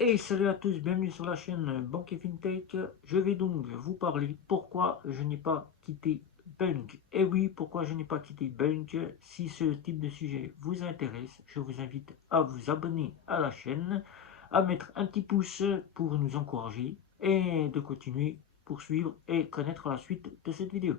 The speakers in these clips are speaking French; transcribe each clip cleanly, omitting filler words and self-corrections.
Et salut à tous, bienvenue sur la chaîne Banque et FinTech. Je vais donc vous parler pourquoi je n'ai pas quitté Bunk. Et oui, pourquoi je n'ai pas quitté Bunk. Si ce type de sujet vous intéresse, je vous invite à vous abonner à la chaîne, à mettre un petit pouce pour nous encourager et de continuer, poursuivre et connaître la suite de cette vidéo.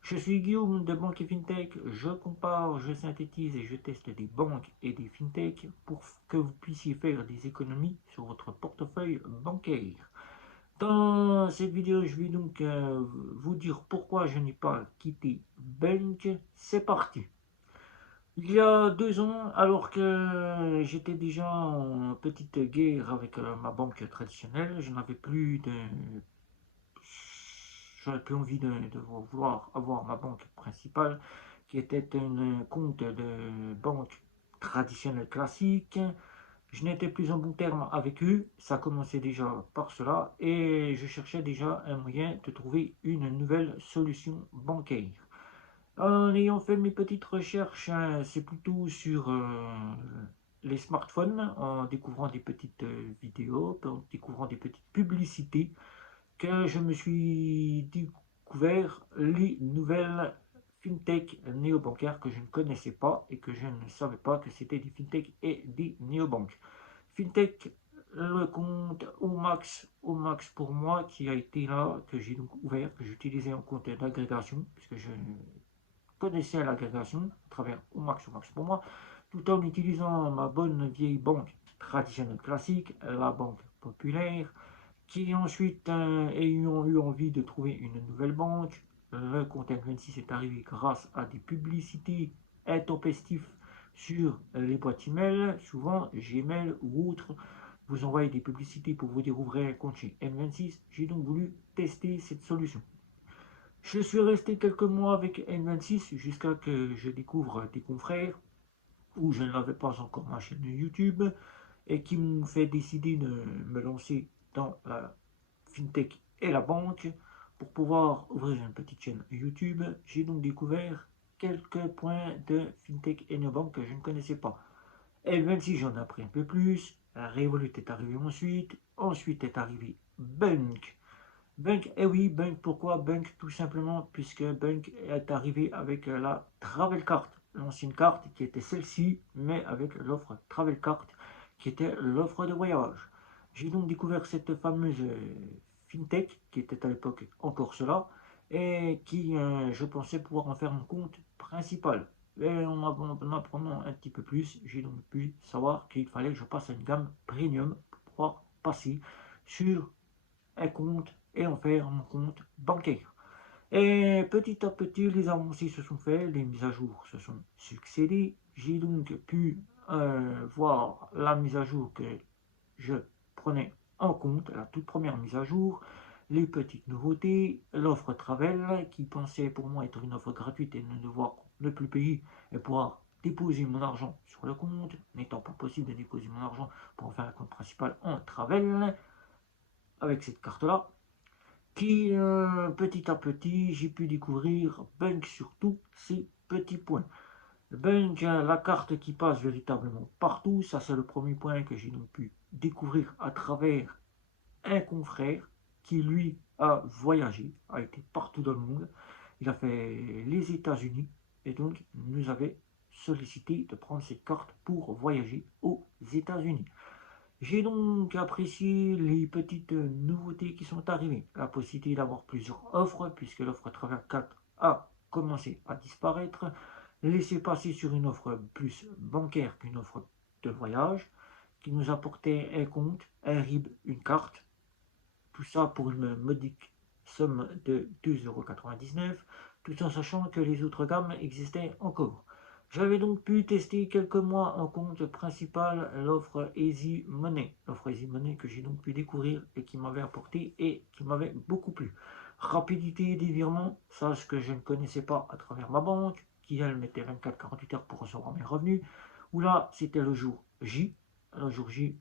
Je suis Guillaume de Banque et FinTech. Je compare, je synthétise et je teste des banques et des FinTech pour que vous puissiez faire des économies sur votre portefeuille bancaire. Dans cette vidéo, je vais donc vous dire pourquoi je n'ai pas quitté Bank. C'est parti. Il y a 2 ans, alors que j'étais déjà en petite guerre avec ma banque traditionnelle, je n'avais plus de j'avais plus envie de vouloir avoir ma banque principale, qui était un compte de banque traditionnelle classique. Je n'étais plus en bon terme avec eux, ça commençait déjà par cela, et je cherchais déjà un moyen de trouver une nouvelle solution bancaire. En ayant fait mes petites recherches, hein, c'est plutôt sur les smartphones, en découvrant des petites vidéos, en découvrant des petites publicités que je me suis découvert les nouvelles fintech néobancaires que je ne connaissais pas et que je ne savais pas que c'était des fintech et des néobanques. Fintech, le compte au max pour moi qui a été là, que j'ai donc ouvert, que j'utilisais en compte d'agrégation, puisque je connaissais l'agrégation à travers au max pour moi, tout en utilisant ma bonne vieille banque traditionnelle classique, la banque populaire, qui ensuite ayant eu envie de trouver une nouvelle banque. Le compte N26 est arrivé grâce à des publicités intempestives sur les boîtes email, souvent Gmail ou autres. Vous envoyez des publicités pour vous dire ouvrez un compte chez N26. J'ai donc voulu tester cette solution. Je suis resté quelques mois avec N26 jusqu'à ce que je découvre des confrères où je n'avais pas encore ma chaîne YouTube et qui m'ont fait décider de me lancer dans la fintech et la banque pour pouvoir ouvrir une petite chaîne YouTube. J'ai donc découvert quelques points de fintech et de banque que je ne connaissais pas. Et même si j'en ai appris un peu plus, Revolut est arrivé ensuite. Ensuite est arrivé Bunk. Bunk, eh oui, Bunk, pourquoi Bunk? Tout simplement puisque Bunk est arrivé avec la Travel Card, l'ancienne carte qui était celle-ci, mais avec l'offre Travel Card qui était l'offre de voyage. J'ai donc découvert cette fameuse fintech qui était à l'époque encore cela et qui, je pensais pouvoir en faire mon compte principal. Et en apprenant un petit peu plus, j'ai donc pu savoir qu'il fallait que je passe à une gamme premium pour pouvoir passer sur un compte et en faire mon compte bancaire. Et petit à petit, les avancées se sont faites, les mises à jour se sont succédées. J'ai donc pu voir la mise à jour que je prenais en compte, la toute première mise à jour, les petites nouveautés, l'offre Travel qui pensait pour moi être une offre gratuite et ne devoir ne plus payer et pouvoir déposer mon argent sur le compte, n'étant pas possible de déposer mon argent pour en faire un compte principal en Travel avec cette carte-là qui, petit à petit, j'ai pu découvrir Bunk sur tous ces petits points. Bunk, la carte qui passe véritablement partout, ça c'est le premier point que j'ai donc pu découvrir à travers un confrère qui lui a voyagé, a été partout dans le monde. Il a fait les États-Unis et donc nous avait sollicité de prendre cette carte pour voyager aux États-Unis. J'ai donc apprécié les petites nouveautés qui sont arrivées. La possibilité d'avoir plusieurs offres, puisque l'offre Travel 4 a commencé à disparaître. Laisser passer sur une offre plus bancaire qu'une offre de voyage, qui nous apportait un compte, un RIB, une carte. Tout ça pour une modique somme de 2,99 €, tout en sachant que les autres gammes existaient encore. J'avais donc pu tester quelques mois en compte principal l'offre Easy Money. L'offre Easy Money que j'ai donc pu découvrir et qui m'avait apporté et qui m'avait beaucoup plu. Rapidité des virements, ça ce que je ne connaissais pas à travers ma banque, qui elle mettait 24-48 heures pour recevoir mes revenus, où là c'était le jour J,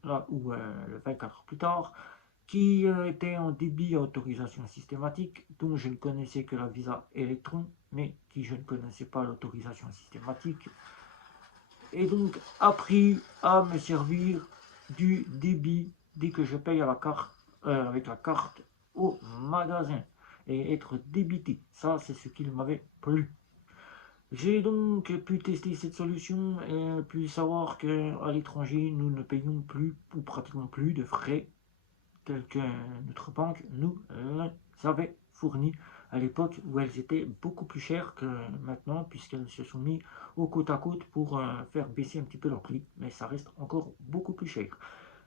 là où le 24 heures plus tard, qui était en débit à autorisation systématique, dont je ne connaissais que la Visa Electron, mais qui je ne connaissais pas l'autorisation systématique, et donc appris à me servir du débit dès que je paye à la carte, avec la carte au magasin et être débité. Ça, c'est ce qu'il m'avait plu. J'ai donc pu tester cette solution et pu savoir qu'à l'étranger, nous ne payons plus ou pratiquement plus de frais tels que notre banque nous les avait fournis à l'époque où elles étaient beaucoup plus chères que maintenant puisqu'elles se sont mis au côte à côte pour faire baisser un petit peu leur prix, mais ça reste encore beaucoup plus cher.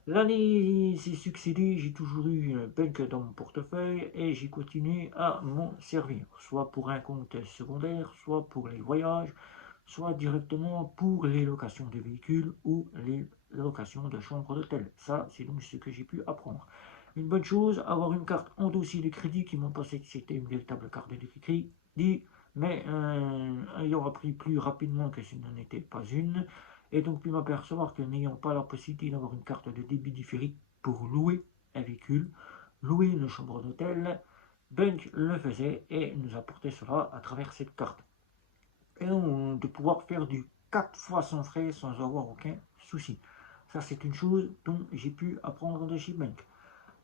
L'année s'est succédée, j'ai toujours eu Bank dans mon portefeuille et j'ai continué à m'en servir, soit pour un compte secondaire, soit pour les voyages, soit directement pour les locations de véhicules ou les locations de chambres d'hôtel. Ça, c'est donc ce que j'ai pu apprendre. Une bonne chose, avoir une carte en dossier de crédit qui m'ont pensé que c'était une véritable carte de crédit, mais ayant appris plus rapidement que ce n'en était pas une, et donc pu m'apercevoir que n'ayant pas la possibilité d'avoir une carte de débit différé pour louer un véhicule, louer une chambre d'hôtel, Bank le faisait et nous apportait cela à travers cette carte. Et de pouvoir faire du 4 fois sans frais sans avoir aucun souci. Ça, c'est une chose dont j'ai pu apprendre de chez Bank.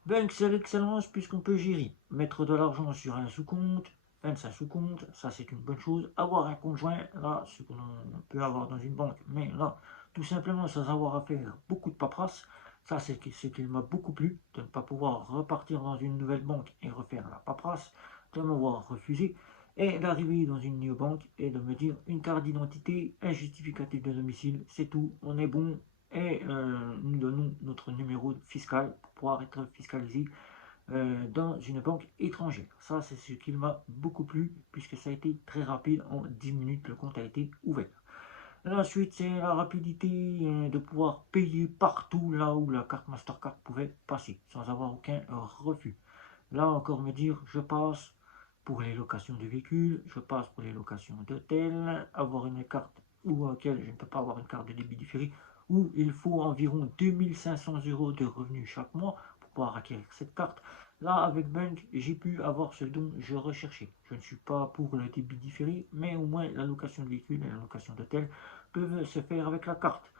Bank, c'est l'excellence puisqu'on peut gérer. Mettre de l'argent sur un sous-compte, 25 sous-comptes, ça c'est une bonne chose. Avoir un conjoint, là, ce qu'on peut avoir dans une banque, mais là, tout simplement sans avoir à faire beaucoup de paperasse, ça c'est ce qui m'a beaucoup plu, de ne pas pouvoir repartir dans une nouvelle banque et refaire la paperasse, de m'avoir refusé, et d'arriver dans une nouvelle banque et de me dire une carte d'identité, un justificatif de domicile, c'est tout, on est bon, et nous donnons notre numéro fiscal pour pouvoir être fiscalisé dans une banque étrangère. Ça, c'est ce qui m'a beaucoup plu, puisque ça a été très rapide. En 10 minutes, le compte a été ouvert. Ensuite, c'est la rapidité de pouvoir payer partout là où la carte Mastercard pouvait passer, sans avoir aucun refus. Là encore, me dire, je passe pour les locations de véhicules, je passe pour les locations d'hôtels, avoir une carte ou auquel je ne peux pas avoir une carte de débit différé, où il faut environ 2500 euros de revenus chaque mois pour pouvoir acquérir cette carte. Là, avec Bank, j'ai pu avoir ce dont je recherchais. Je ne suis pas pour le débit différé, mais au moins la location de véhicules et la location d'hôtel peuvent se faire avec la carte.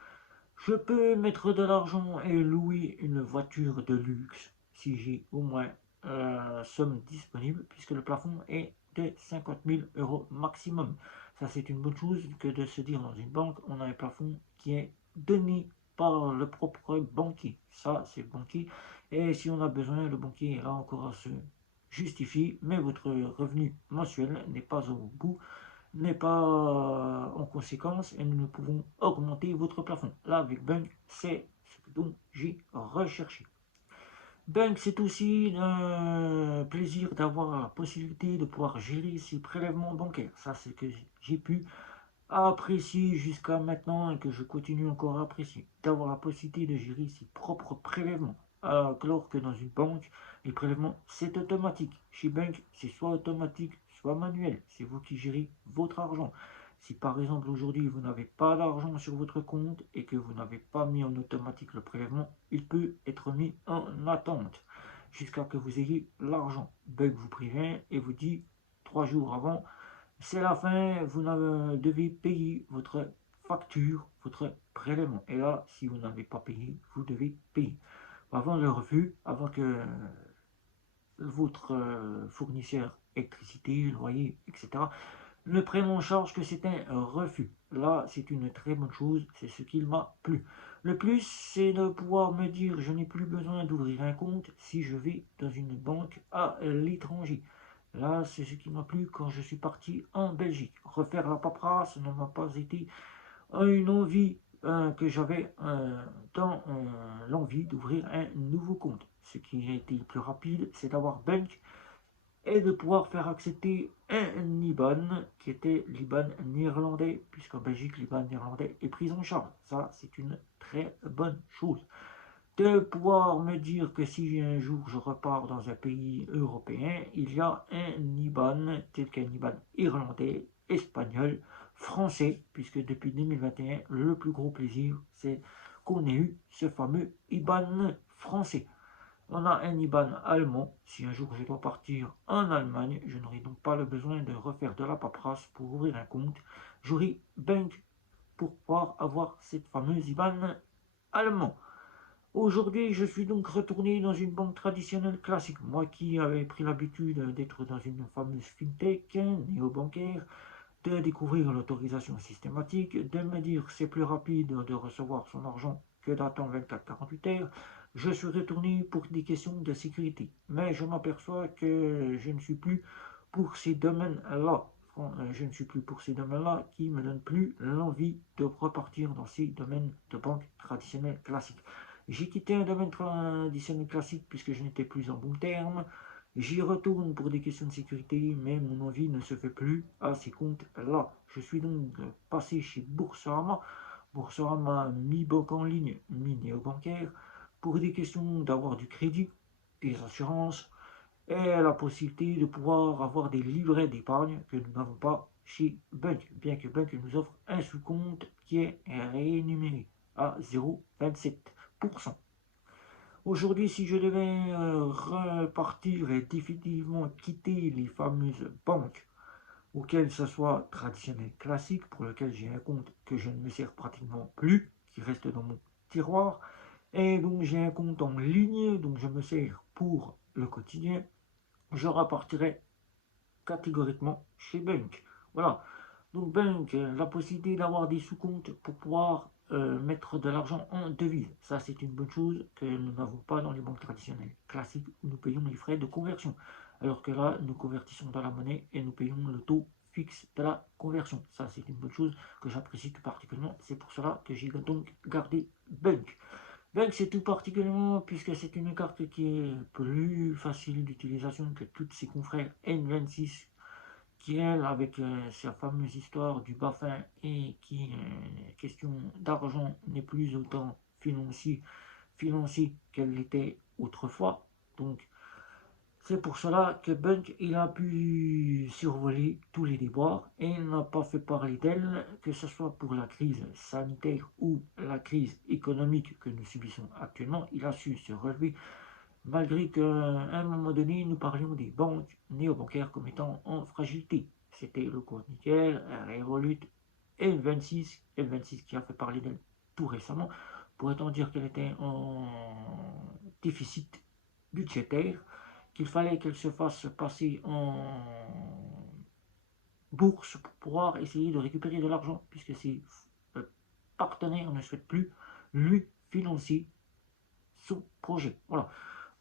Je peux mettre de l'argent et louer une voiture de luxe si j'ai au moins la somme disponible, puisque le plafond est de 50 000 euros maximum. Ça, c'est une bonne chose que de se dire dans une banque, on a un plafond qui est donné par le propre banquier. Ça, c'est le banquier. Et si on a besoin, le banquier est là encore à se justifier, mais votre revenu mensuel n'est pas au bout, n'est pas en conséquence et nous ne pouvons augmenter votre plafond. Là, avec Bank, c'est ce dont j'ai recherché. Bank, c'est aussi un plaisir d'avoir la possibilité de pouvoir gérer ses prélèvements bancaires. Ça, c'est que j'ai pu apprécier jusqu'à maintenant et que je continue encore à apprécier. D'avoir la possibilité de gérer ses propres prélèvements. Alors que dans une banque, les prélèvements, c'est automatique. Chez Bank, c'est soit automatique, soit manuel. C'est vous qui gérez votre argent. Si par exemple aujourd'hui vous n'avez pas d'argent sur votre compte et que vous n'avez pas mis en automatique le prélèvement, il peut être mis en attente jusqu'à que vous ayez l'argent. Bank vous prévient et vous dit 3 jours avant, c'est la fin, vous devez payer votre facture, votre prélèvement. Et là, si vous n'avez pas payé, vous devez payer. Avant le refus, avant que votre fournisseur électricité, loyer, etc., ne prenne en charge que c'est un refus. Là, c'est une très bonne chose, c'est ce qu'il m'a plu. Le plus, c'est de pouvoir me dire je n'ai plus besoin d'ouvrir un compte si je vais dans une banque à l'étranger. Là, c'est ce qui m'a plu quand je suis parti en Belgique. Refaire la paperasse ne m'a pas été une envie que j'avais dans l'envie d'ouvrir un nouveau compte. Ce qui a été plus rapide, c'est d'avoir Bank et de pouvoir faire accepter un IBAN qui était l'IBAN néerlandais, puisqu'en Belgique, l'IBAN néerlandais est pris en charge. Ça, c'est une très bonne chose. De pouvoir me dire que si un jour je repars dans un pays européen, il y a un IBAN, tel qu'un IBAN irlandais, espagnol, français, puisque depuis 2021, le plus gros plaisir, c'est qu'on ait eu ce fameux IBAN français. On a un IBAN allemand. Si un jour je dois partir en Allemagne, je n'aurai donc pas le besoin de refaire de la paperasse pour ouvrir un compte. J'aurai Bank pour pouvoir avoir cette fameuse IBAN allemand. Aujourd'hui, je suis donc retourné dans une banque traditionnelle classique. Moi qui avais pris l'habitude d'être dans une fameuse fintech, néo-bancaire, de découvrir l'autorisation systématique, de me dire que c'est plus rapide de recevoir son argent que d'attendre 24-48 heures, je suis retourné pour des questions de sécurité. Mais je m'aperçois que je ne suis plus pour ces domaines-là. Je ne suis plus pour ces domaines-là qui me donnent plus l'envie de repartir dans ces domaines de banque traditionnelle classique. J'ai quitté un domaine traditionnel classique puisque je n'étais plus en bon terme. J'y retourne pour des questions de sécurité, mais mon envie ne se fait plus à ces comptes-là. Je suis donc passé chez Boursorama. Boursorama, mi-banque en ligne, mi-néo-bancaire, pour des questions d'avoir du crédit, des assurances, et la possibilité de pouvoir avoir des livrets d'épargne que nous n'avons pas chez Bunk, bien que Bunk nous offre un sous-compte qui est rémunéré à 0,27%. Aujourd'hui, si je devais repartir et définitivement quitter les fameuses banques, auxquelles ce soit traditionnel classique, pour lequel j'ai un compte que je ne me sers pratiquement plus, qui reste dans mon tiroir, et donc j'ai un compte en ligne, donc je me sers pour le quotidien, je repartirai catégoriquement chez Bunk. Voilà. Donc Bunk, la possibilité d'avoir des sous-comptes pour pouvoir mettre de l'argent en devise. Ça, c'est une bonne chose que nous n'avons pas dans les banques traditionnelles classiques où nous payons les frais de conversion. Alors que là, nous convertissons dans la monnaie et nous payons le taux fixe de la conversion. Ça, c'est une bonne chose que j'apprécie tout particulièrement. C'est pour cela que j'ai donc gardé Bunk. Bunk, c'est tout particulièrement puisque c'est une carte qui est plus facile d'utilisation que toutes ses confrères N26 qui, elle, avec sa fameuse histoire du Bafin et qui, question d'argent, n'est plus autant financier qu'elle l'était autrefois. Donc, c'est pour cela que Bunk il a pu survoler tous les déboires et n'a pas fait parler d'elle, que ce soit pour la crise sanitaire ou la crise économique que nous subissons actuellement. Il a su se relever malgré qu'à un moment donné, nous parlions des banques néo-bancaires comme étant en fragilité. C'était le compte Nickel, Revolut, N26 qui a fait parler d'elle tout récemment. Pourrait-on dire qu'elle était en déficit budgétaire, qu'il fallait qu'elle se fasse passer en bourse pour pouvoir essayer de récupérer de l'argent, puisque ses partenaires ne souhaitent plus lui financer son projet. Voilà.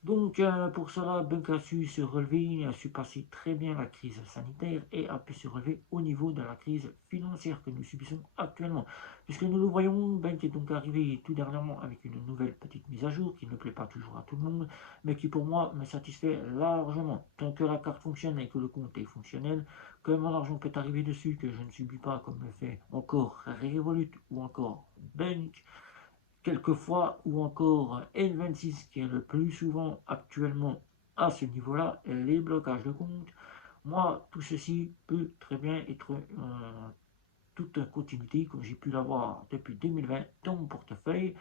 Donc, pour cela, Bunk a su se relever, a su passer très bien la crise sanitaire et a pu se relever au niveau de la crise financière que nous subissons actuellement. Puisque nous le voyons, Bunk est donc arrivé tout dernièrement avec une nouvelle petite mise à jour qui ne plaît pas toujours à tout le monde, mais qui pour moi me satisfait largement. Tant que la carte fonctionne et que le compte est fonctionnel, que mon argent peut arriver dessus, que je ne subis pas comme le fait encore Revolut ou encore Bunk, quelquefois, ou encore N26 qui est le plus souvent actuellement à ce niveau-là, les blocages de compte. Moi, tout ceci peut très bien être toute continuité, comme j'ai pu l'avoir depuis 2020 dans mon portefeuille,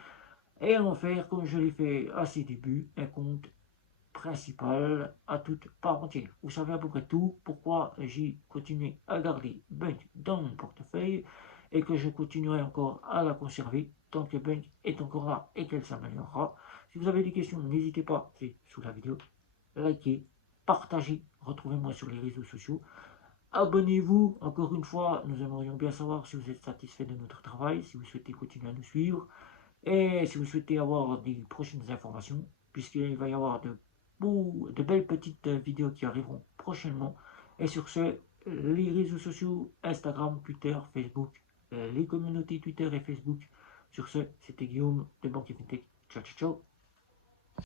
et en faire, comme je l'ai fait à ses débuts, un compte principal à toute part entière. Vous savez à peu près tout, pourquoi j'ai continué à garder Bunk dans mon portefeuille et que je continuerai encore à la conserver tant que Bunk est encore là et qu'elle s'améliorera. Si vous avez des questions, n'hésitez pas, c'est sous la vidéo. Likez, partagez, retrouvez-moi sur les réseaux sociaux. Abonnez-vous, encore une fois, nous aimerions bien savoir si vous êtes satisfait de notre travail, si vous souhaitez continuer à nous suivre et si vous souhaitez avoir des prochaines informations, puisqu'il va y avoir de belles petites vidéos qui arriveront prochainement. Et sur ce, les réseaux sociaux, Instagram, Twitter, Facebook, les communautés Twitter et Facebook. Sur ce, c'était Guillaume de Banque Fintech. Ciao, ciao, ciao.